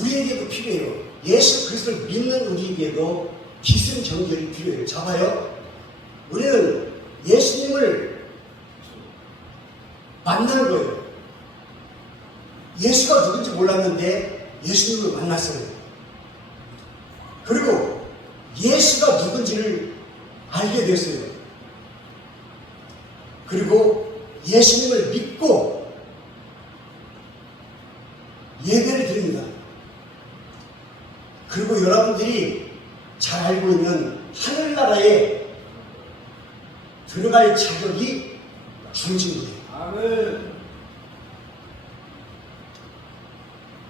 우리에게도 필요해요. 예수 그리스도를 믿는 우리에게도 기승전결이 필요해요. 자 봐요. 우리는 예수님을 만나는 거예요. 예수가 누군지 몰랐는데 예수님을 만났어요. 그리고 예수가 누군지를 알게 됐어요. 그리고 예수님을 믿고 예배를 드립니다. 그리고 여러분들이 잘 알고 있는 하늘나라에 들어갈 자격이 주어진 거예요. 아멘.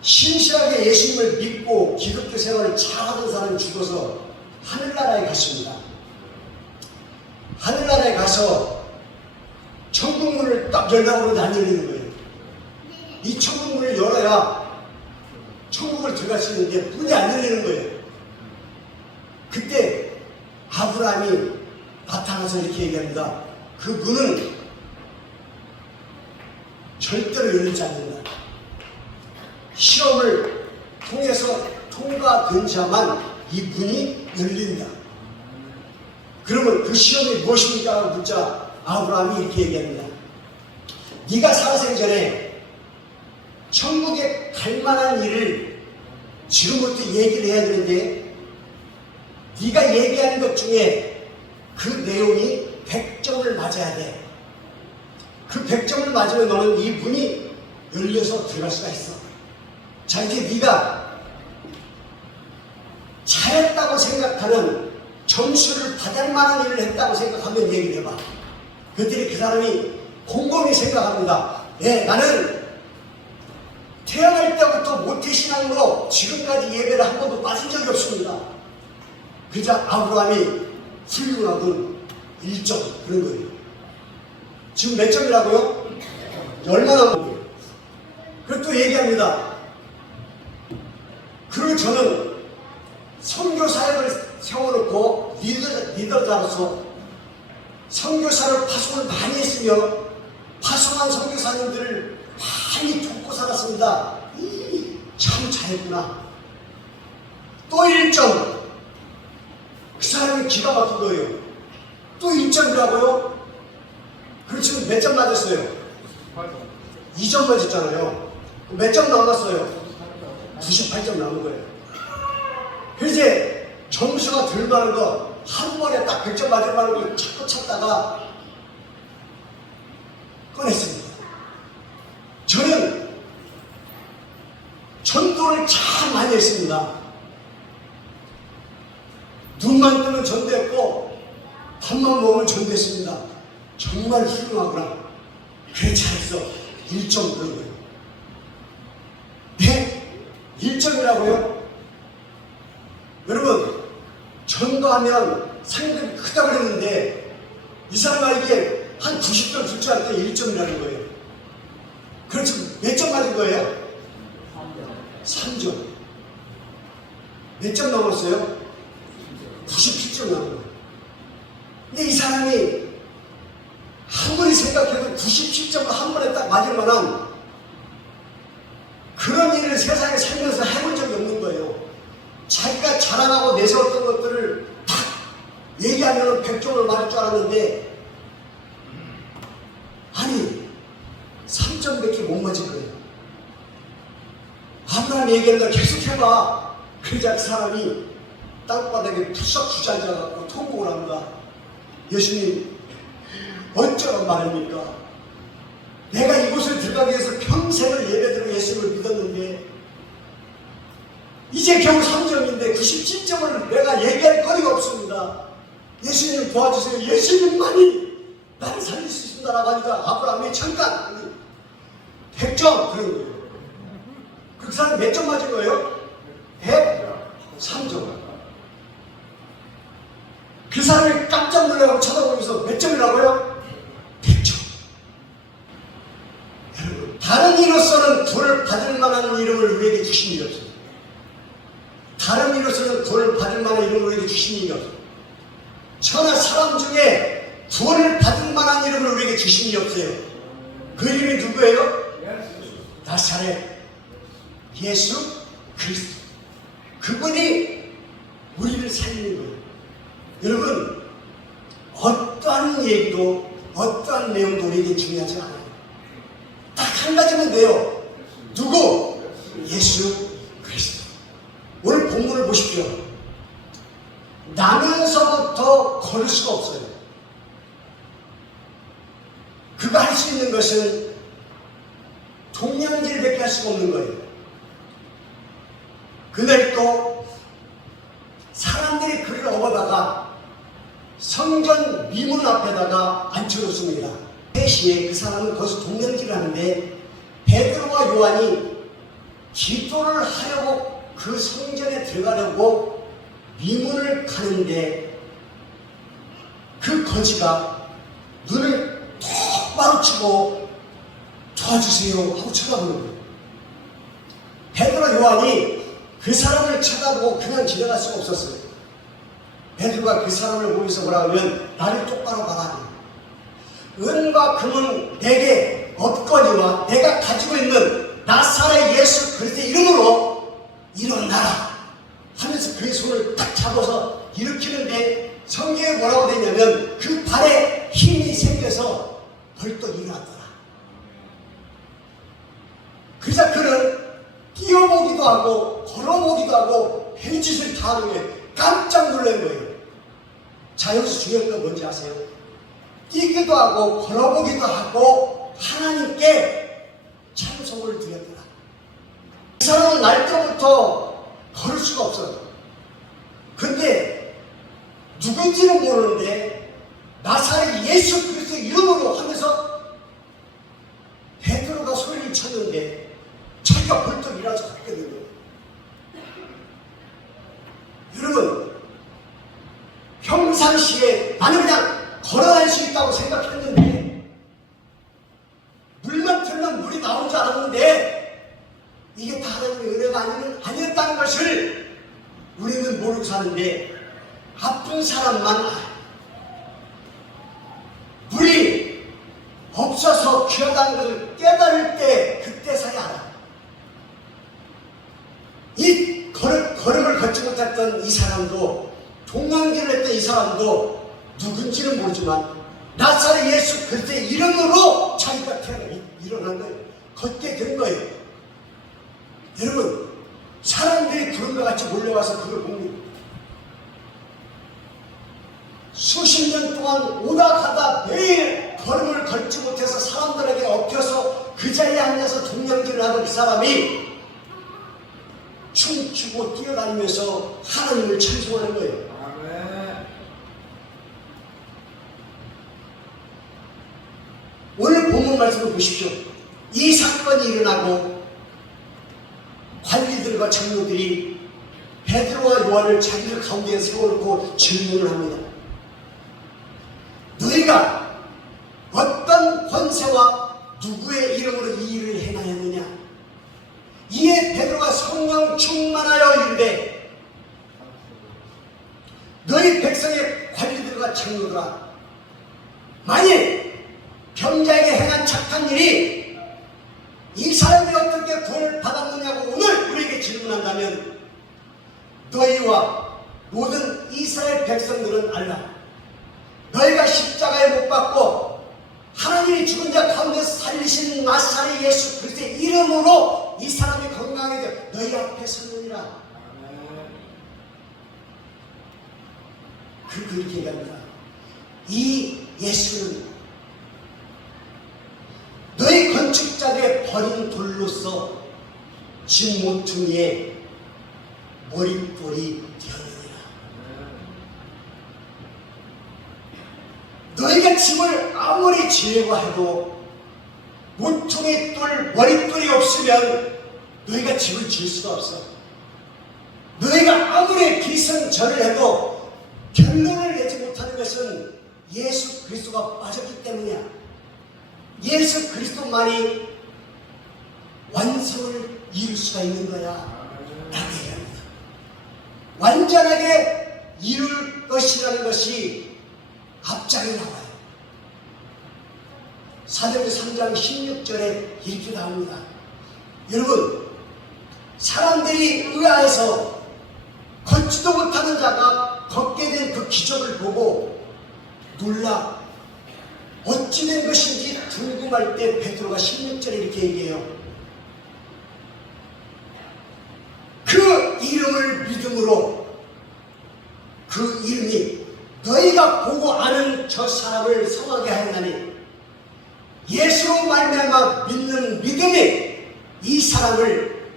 신실하게 예수님을 믿고 기독교 생활을 잘하던 사람이 죽어서 하늘나라에 갔습니다. 하늘나라에 가서 천국문을 딱 열라고 그러는데 안 열리는 거예요. 이 천국문을 열어야 천국을 들어갈 수 있는데 문이 안 열리는 거예요. 그때 아브라함이 나타나서 이렇게 얘기합니다. 그 문은 절대로 열리지 않는다. 시험을 통해서 통과된 자만 이 문이 열린다. 그러면 그 시험이 무엇입니까? 라고 묻자 아브라함이 이렇게 얘기합니다. 네가 살아생기 전에 천국에 갈 만한 일을 지금부터 얘기를 해야 되는데 네가 얘기하는 것 중에 그 내용이 100점을 맞아야 돼. 그 100점을 맞으면 너는 이 문이 열려서 들어갈 수가 있어. 자, 이제 네가 잘했다고 생각하는 점수를 받을 만한 일을 했다고 생각하면 얘기를 해봐. 그랬더니 그 사람이 곰곰이 생각합니다. 예, 나는 태어날 때부터 모태신앙으로 지금까지 예배를 한 번도 빠진 적이 없습니다. 그저 아브라함이 훌륭하군 1점 그런 거예요. 지금 몇 점이라고요? 얼마나 먹어요? 그리고 또 얘기합니다. 그리고 저는 선교 사역을 세워놓고 리더자로서 선교사를 파송을 많이 했으며 파송한 선교사님들을 많이 돕고 살았습니다. 참 잘했구나. 또 1점. 그 사람이 기가 막힌 거예요. 또 1점이라고요? 그럼 지금 몇 점 맞았어요? 2점 맞았잖아요. 몇 점 남았어요? 98점 남은 거예요. 그래서 이제 점수가 덜 많은 거 한 번에 딱 100점 맞을 만한 걸 자꾸 찾다가 꺼냈습니다. 저는 전도를 참 많이 했습니다. 눈만 뜨면 전도했고 밥만 먹으면 전도했습니다. 정말 훌륭하구나. 그래 잘했어. 1점 그런 거예요. 네? 1점이라고요? 여러분 전도하면 상당히 크다고 그랬는데 이 사람에게 한 90점 줄 줄 알았더니 1점이라는 거예요. 그럼 지금 몇 점 맞은 거예요? 3점. 몇 점 넘었어요? 97점 넘은 거예요. 근데 이 사람이 아무리 생각해도 97점을 한 번에 딱 맞을 만한 그런 일을 세상에 살면서 해본 적이 없는 거예요. 자기가 자랑하고 내세웠던 것들을 딱 얘기하면 100점을 맞을 줄 알았는데 아니 3점밖에 못 맞을 거예요. 아브라함 얘기한다. 계속 해봐. 그러자 그 사람이 땅바닥에 푸석 주저앉아갖고 통곡을 합니다. 예수님 어쩌란 말입니까? 내가 이곳을 들어가기 위해서 평생을 예배드리고 예수님을 믿었는데 이제 겨우 3점인데 97점을 내가 얘기할 거리가 없습니다. 예수님 도와주세요. 예수님만이 나를 살릴 수 있습니다 라고 하니까 아브라함이 잠깐 100점 그런 거예요. 그 사람이 몇 점 맞은 거예요? 103점. 그 사람이 깜짝 놀라고 쳐다보면서 몇 점이라고요? 100점. 여러분 다른 이로서는 돈을 받을 만한 이름을 우리에게 주신 일이 없어요. 다른 이로서는 돈을 받을 만한 이름을 우리에게 주신 일이 없어요. 천하 사람 중에 돈을 받을 만한 이름을 우리에게 주신 일이 없어요. 그 이름이 누구예요? 나사렛 예수 그리스도. 그분이 우리를 살리는 거예요. 여러분, 어떠한 얘기도 어떠한 내용도 우리에게 중요하지 않아요. 딱 한 가지면 돼요. 누구? 예수 그리스도. 오늘 본문을 보십시오. 나면서부터 걸을 수가 없어요. 그가 할 수 있는 것은 동양길밖에 할 수가 없는 거예요. 그날 또 사람들이 그를 업어다가 성전 미문 앞에다가 앉혀놓습니다. 대신에 그 사람은 거기서 동양길을 하는데 베드로와 요한이 기도를 하려고 그 성전에 들어가려고 미문을 가는데 그 거지가 눈을 톡 마주치고 도와주세요 하고 쳐다보는 거예요. 베드로와 요한이 그 사람을 쳐다보고 그냥 지나갈 수가 없었어요. 베드로가 그 사람을 보면서 뭐라 하면 나를 똑바로 봐라. 은과 금은 내게 없거니와 내가 가지고 있는 나사렛 예수 그리스도의 이름으로 일어나라 하면서 그의 손을 딱 잡아서 일으키는데 성경에 뭐라고 되어 있냐면 그 발에 힘이 생겨서 벌떡 일어났더라. 그래서 그는 뛰어보기도 하고 걸어보기도 하고 별짓을 다 하는 거예요. 깜짝 놀란 거예요. 자, 여기서 중요한 건 뭔지 아세요? 뛰기도 하고 걸어보기도 하고 하나님께 찬송을 드렸더라. 이 사람은 날 때부터 걸을 수가 없어요. 근데 누군지는 모르는데 나사렛 예수 그리스도 이름으로 하면서 베드로가 소리를 쳤는데 자기가 벌떡 일어나서 걷게 된 거예요. 여러분, 평상시에 나는 그냥 걸어갈 수 있다고 생각했는데 물만 틀면 물이 나온 줄 알았는데 이게 다 하나님의 은혜가 아니었다는 것을 우리는 모르고 사는데 아픈 사람만 알아요. 물이 없어서 귀하다는 것을 깨달을 때 그때서야 알아요. 이 걸음을 걷지 못했던 이 사람도 동양길을 했던 이 사람도 누군지는 모르지만 나사렛 예수 그리스도의 이름으로 자기가 일어난 거예요. 걷게 된 거예요. 여러분, 사람들이 구름과 같이 몰려와서 그걸 봅니다. 수십 년 동안 오다 가다 매일 걸음을 걷지 못해서 사람들에게 엎혀서 그 자리에 앉아서 동양길을 하던 그 사람이 춤추고 뛰어다니면서 하나님을 찬송하는 거예요. 오늘 본문 말씀을 보십시오. 이 사건이 일어나고 관리들과 장로들이 베드로와 요한을 자기들 가운데에 세워놓고 질문을 합니다. 너희가 어떤 권세와 누구의 이름으로 이 일을 행하였느냐? 이에 베드로가 성령 충만하여 이르되 너희 백성의 관리들과 장로들아, 만일 병자에게 행한 착한 일이 이 사람이 어떻게 구원을 받았느냐고 오늘 우리에게 질문한다면 너희와 모든 이스라엘 백성들은 알라. 너희가 십자가에 못 박고 하나님이 죽은 자 가운데서 살리신 나사렛 예수 그리스도의 이름으로 이 사람이 건강하게 너희 앞에 섰느니라. 그렇게 얘기합니다. 이 예수는 너희 건축자들의 버린 돌로서 집 모퉁이에 머릿돌이 되었느니라. 너희가 집을 아무리 지으려고 해도 모퉁이 돌, 머릿돌이 없으면 너희가 집을 지을 수가 없어. 너희가 아무리 기승전을 해도 결론을 내지 못하는 것은 예수 그리스도가 빠졌기 때문이야. 예수 그리스도만이 완성을 이룰 수가 있는 거야 라고 얘기합니다. 완전하게 이룰 것이라는 것이 앞장에 나와요. 사도행전 3장 16절에 이렇게 나옵니다. 여러분, 사람들이 의아해서 걷지도 못하는 자가 걷게 된 그 기적을 보고 놀라 어찌 된 것인지 궁금할 때 베드로가 16절에 이렇게 얘기해요. 그 이름을 믿음으로, 그 이름이 너희가 보고 아는 저 사람을 성하게 하였나니 예수로 말미암아 믿는 믿음이 이 사람을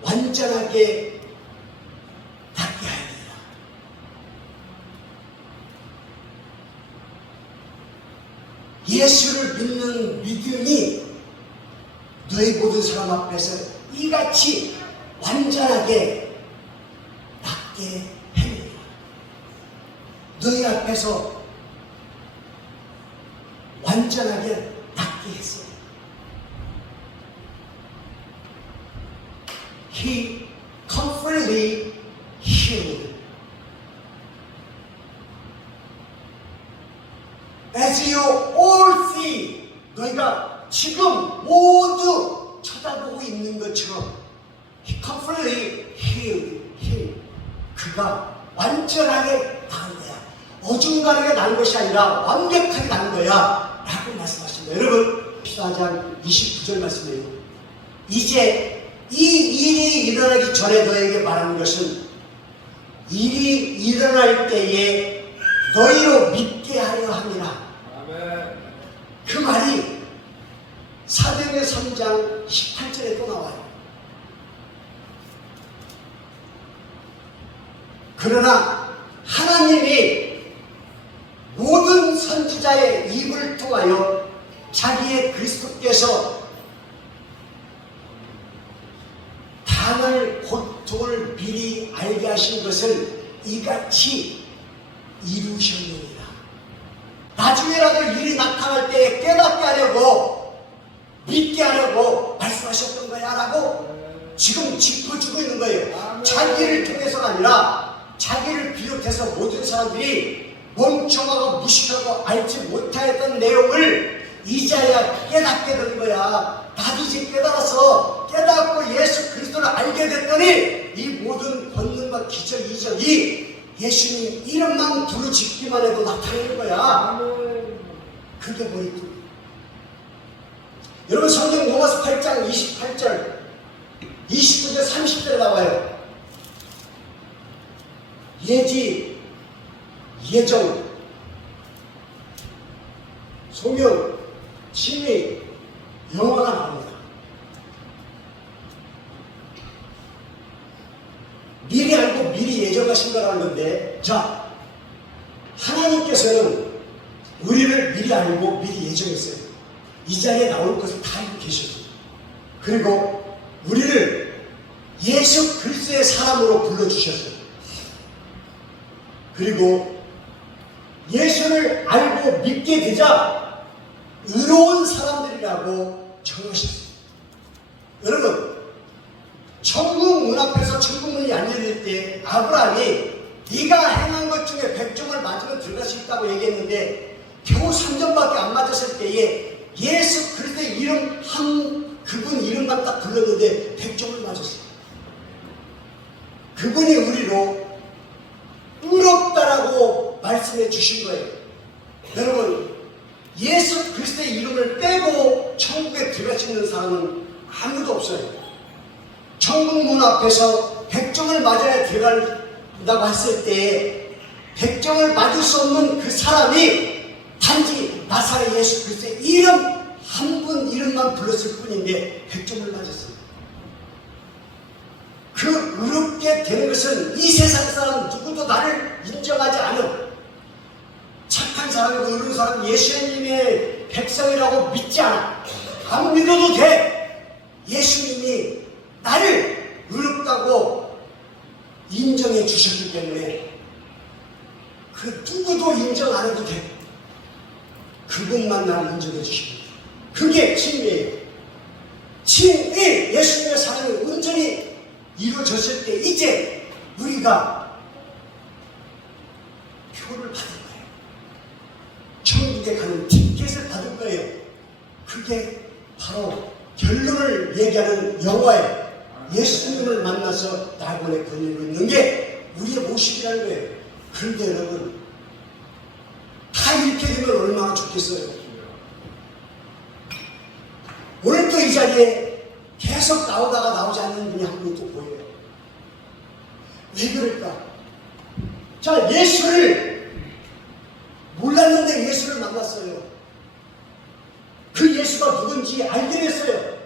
완전하게 낫게 하였느니라. 예수를 믿는 믿음이 너희 모든 사람 앞에서 이같이 완전하게 낫게 해내라. 너희 앞에서 완전하게 낫게 했어. He completely healed. As you all see, 너희가 지금 모두 쳐다보고 있는 것처럼 He completely healed. 그가 완전하게 나은 거야. 어중간하게 나은 것이 아니라 완벽하게 나은 거야 라고 말씀하십니다. 여러분, 14장 29절 말씀이에요. 이제 이 일이 일어나기 전에 너에게 말하는 것은 일이 일어날 때에 너희로 믿게 하려 함이라. 그 말이 사도행전 3장 18절에 또 나와요. 그러나 하나님이 모든 선지자의 입을 통하여 자기의 그리스도께서 당할 고통을 미리 알게 하신 것을 이같이 이루셨느니라. 나중에라도 일이 나타날 때에 깨닫게 하려고, 믿게 하려고 말씀하셨던 거야 라고 지금 짚어주고 있는 거예요. 자기를 통해서가 아니라 자기를 비롯해서 모든 사람들이 멍청하고 무식하고 알지 못하였던 내용을 이제야 깨닫게 된 거야. 나도 이제 깨닫고 예수 그리스도를 알게 됐더니 이 모든 권능과 기적 이적이 예수님 이름만 부르짖기만 해도 나타나는 거야. 그게 뭐이고? 여러분, 성경 로마서 8장 28절 29절 30절에 나와요. 예지, 예정, 소명, 심의, 영화가 나옵니다. 미리 알고 미리 예정하신 거라는 건데, 자, 하나님께서는 우리를 미리 알고 미리 예정했어요. 이 자리에 나올 것을 다 알고 계셨어요. 그리고 우리를 예수 그리스도의 사람으로 불러주셨어요. 그리고 예수를 알고 믿게 되자 의로운 사람들이라고 정하셨어요. 여러분, 천국 문 앞에서 천국 문이 안 열릴 때 아브라함이 네가 행한 것 중에 100점을 맞으면 들어갈 수 있다고 얘기했는데 겨우 3점밖에 안 맞았을 때에 예수 그리스도의 이름 그분 이름만 딱 불렀는데 100점을 맞았어요. 그분이 우리로 의롭다라고 말씀해 주신 거예요. 여러분, 예수 그리스도의 이름을 빼고 천국에 들어갈 수 있는 사람은 아무도 없어요. 천국 문 앞에서 100점을 맞아야 들어간다고 했을 때 100점을 맞을 수 없는 그 사람이 단지 나사렛 예수 그리스도의 이름 한 분 이름만 불렀을 뿐인데 100점을 맞았어요. 그 의롭게 되는 것은 이 세상 사람 누구도 나를 인정하지 않은 착한 사람이고 의로운 사람, 예수님의 백성이라고 믿지 않아. 안 믿어도 돼. 예수님이 나를 의롭다고 인정해 주셨기 때문에 그 누구도 인정 안 해도 돼. 그분만 나를 인정해 주십니다. 그게 칭의예요. 칭의, 예수님의 사랑이 온전히 이루어졌을 때 이제 우리가 표를 받은 거예요. 천국에 가는 티켓을 받은 거예요. 그게 바로 결론을 얘기하는 영화에 예수님을 만나서 낙원에 걸리고 있는 게 우리의 모습이라는 거예요. 그런데 여러분, 다 이렇게 되면 얼마나 좋겠어요. 오늘 또 이 자리에 계속 나오다가 나오지 않는 분이 한 분 또 보여요. 왜 그럴까? 자, 예수를 몰랐는데 예수를 만났어요. 그 예수가 누군지 알게 됐어요.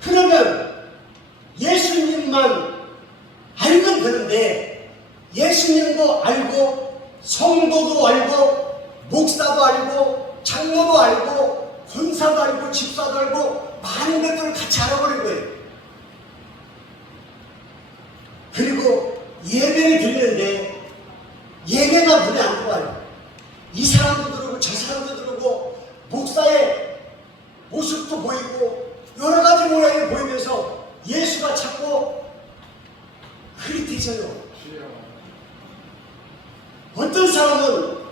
그러면 예수님만 알면 되는데 예수님도 알고 성도도 알고 목사도 알고 장로도 알고 권사도 알고 집사도 알고 많은 것들을 같이 알아버린 거예요. 그리고 예배를 드리는데 예배가 눈에 안 들어와요. 이 사람도 들어오고 저 사람도 들어오고 목사의 모습도 보이고 여러 가지 모양이 보이면서 예수가 자꾸 흐릿해져요. 어떤 사람은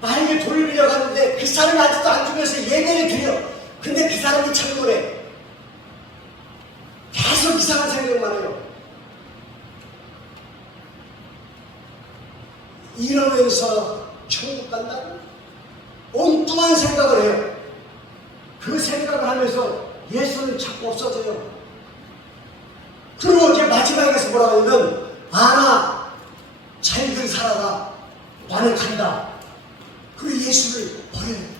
나에게 돈을 빌려갔는데 그 사람이 아직도 안 주면서 예배를 드려. 근데 그 사람이 참고래. 계속 이상한 생각만 해요. 이러면서 천국 간다고 엉뚱한 생각을 해요. 그 생각을 하면서 예수는 자꾸 없어져요. 그리고 이제 마지막에서 뭐라고 하냐면, 아나 잘들 살아라, 나는 간다. 그리고 예수를 버려요.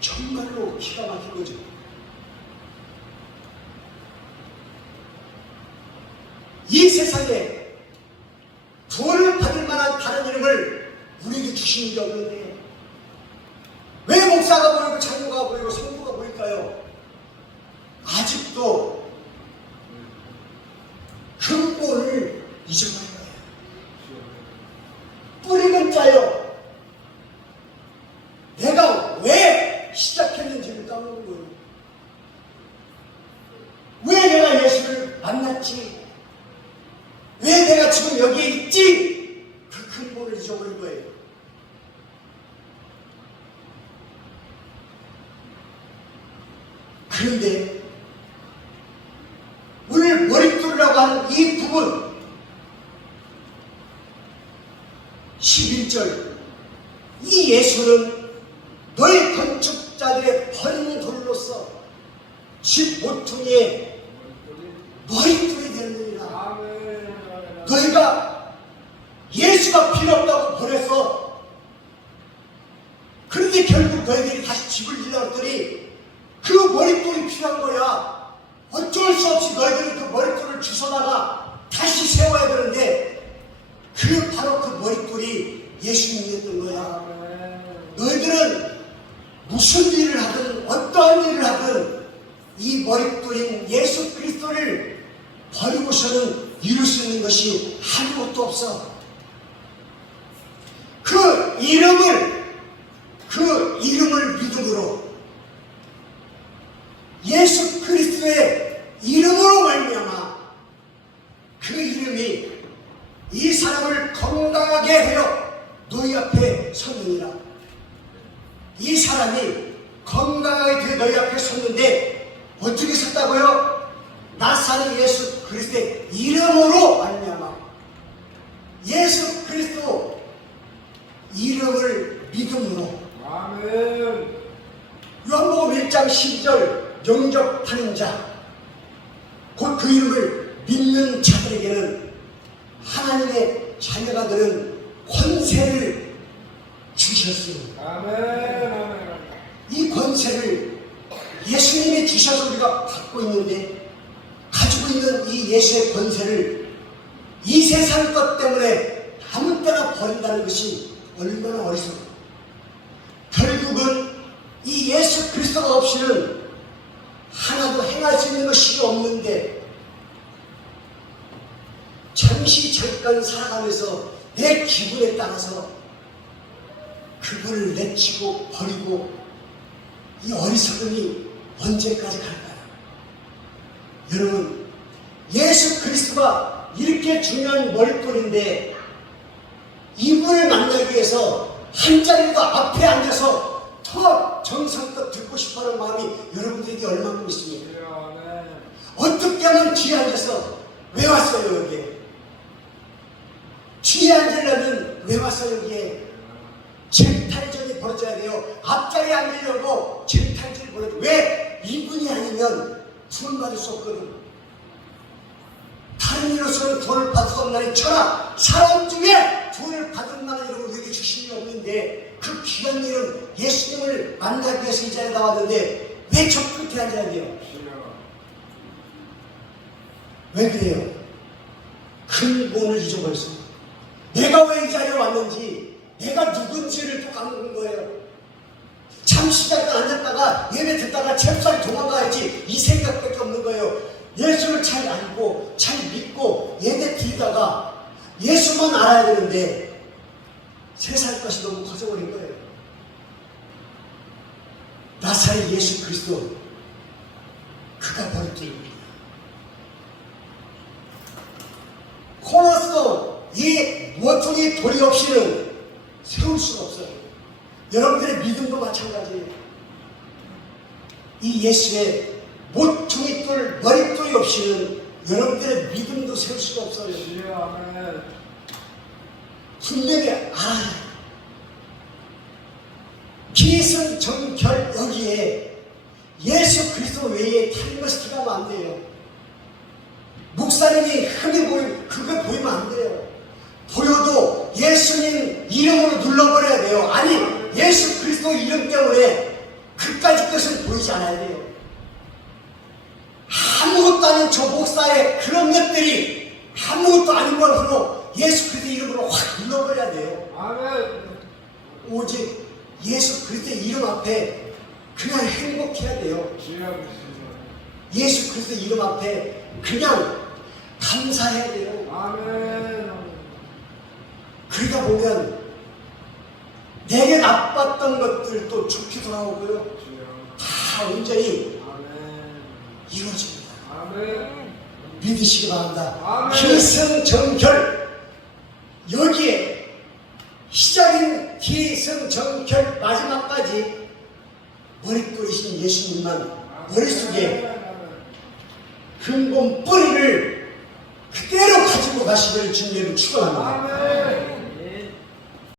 정말로 기가 막힌 거죠. 이 세상에 구원을 받을 만한 다른 이름을 우리에게 주시는 게 없는데 왜 목사가 보이고 장로가 보이고 성도가 보일까요? 아직도 근본을 잊어버린 거예요. 뿌리는 짜요. 내가 왜 시작했는지를 까먹는 거예요. 왜 내가 예수를 만났지? 왜 내가 지금 여기에 있지? 그 근본을 잊어버린 거예요. 그런데 오늘 머릿돌이라고 하는 이 부분 11절, 이 예수는 너희 건축자들의 버린 돌로서 집 모퉁이에 머릿돌이 되느니라. 너희가 예수가 필요 없다고 보냈어. 그런데 결국 너희들이 다시 집을 지려고 했더니 그 머릿돌이 필요한 거야. 어쩔 수 없이 너희들은 그 머릿돌을 주워다가 다시 세워야 되는데 그 바로 그 머릿돌이 예수님이었던 거야. 너희들은 무슨 일을 하든 어떠한 일을 하든 이 머릿돌인 예수 그리스도를 버리고서는 이룰 수 있는 것이 아무것도 없어. 그 이름을 믿음으로 예수 그리스도의 이름으로 말미암아 그 이름이 이 사람을 건강하게 하여 너희 앞에 섰느니라. 이 사람이 건강하게 되어 너희 앞에 섰는데 어떻게 섰다고요? 나사렛 예수 그리스도의 이름으로 말미암아 예수 그리스도 이름을 믿음으로. 아멘. 요한복음 1장 12절 영접하는 자, 곧 그 이름을 믿는 자들에게는 하나님의 자녀가 되는 권세를 주셨습니다. 아멘. 이 권세를 예수님이 주셔서 우리가 받고 있는데, 가지고 있는 이 예수의 권세를 이 세상 것 때문에 아무 때나 버린다는 것이 얼마나 어리석어. 결국은 이 예수 그리스도가 없이는 하나도 행할 수 있는 것이 없는데, 잠시 잠깐 살아가면서 내 기분에 따라서 그분을 내치고 버리고, 이 어리석음이 언제까지 갈까요? 여러분, 예수 그리스도가 이렇게 중요한 머릿돌인데 이분을 만나기 위해서 한 자리도 앞에 앉아서 더 정성껏 듣고 싶어하는 마음이 여러분들에게 얼마큼 있습니까? 주여 아멘. 어떻게 하면 뒤에 앉아서 왜 왔어요 여기에? 뒤에 앉으려면 왜 왔어요 여기에? 쟁탈전이 벌어져야 돼요. 앞자리에 앉으려고 쟁탈전이 벌어져. 왜? 이분이 아니면 구원 받을 수 없거든. 다른 이로서는 돈을 받을 수 없나니 천하 사람 중에 돈을 받을 만한 이름을 우리에게 주신 게 없는데 그 귀한 이름 예수님을 만나기 위해서 이 자리에 나왔는데 왜 저 끝에 앉아야 돼요? 왜 그래요? 근본을 잊어버렸어. 내가 왜 이 자리에 왔는지, 내가 누군지를 또 까먹은 거예요. 잠시 잠깐 앉았다가 예배 듣다가 잽싸게 도망가야지 이 생각밖에 없는 거예요. 예수를 잘 알고 잘 믿고 예배 드리다가 예수만 알아야 되는데 세상 것이 너무 커져버린 거예요. 나사렛 예수 그리스도 그가 버렸던 겁니다. 코너스도 이 모퉁이 돌이 없이는 세울 수가 없어요. 여러분들의 믿음도 마찬가지예요. 이 예수의 모퉁이 돌, 머릿돌이 없이는 여러분들의 믿음도 세울 수가 없어요. 주여 아멘. 분명히 알아요. 기승전결 여기에 예수 그리스도 외에 다른 것이 기가면 안 돼요. 목사님이 흠이 그거 보이면 안 돼요. 보여도 예수님 이름으로 눌러버려야 돼요. 아니 예수 그리스도 이름 때문에 그까짓 것은 보이지 않아야 돼요. 아무것도 아닌 저 목사의 그런 것들이 아무것도 아닌 걸로 예수 그리스도 이름으로 확 눌러버려야 돼요. 아멘. 오직 예수 그리스도의 이름 앞에 그냥 행복해야 돼요. 주여 아멘. 예수 그리스도 이름 앞에 그냥 감사해야 돼요. 아멘. 그러다 보면 내게 나빴던 것들도 좋게 돌아오고요. 주여. 다 온전히 아멘. 이루어집니다. 아멘. 믿으시기 바랍니다. 아멘. 기승전결 여기에 시작인 기승전결 마지막까지 머릿돌이신 예수님만 머릿속에 근본 뿌리를 그대로 가지고 가시기를 주님을 축원합니다. 아멘.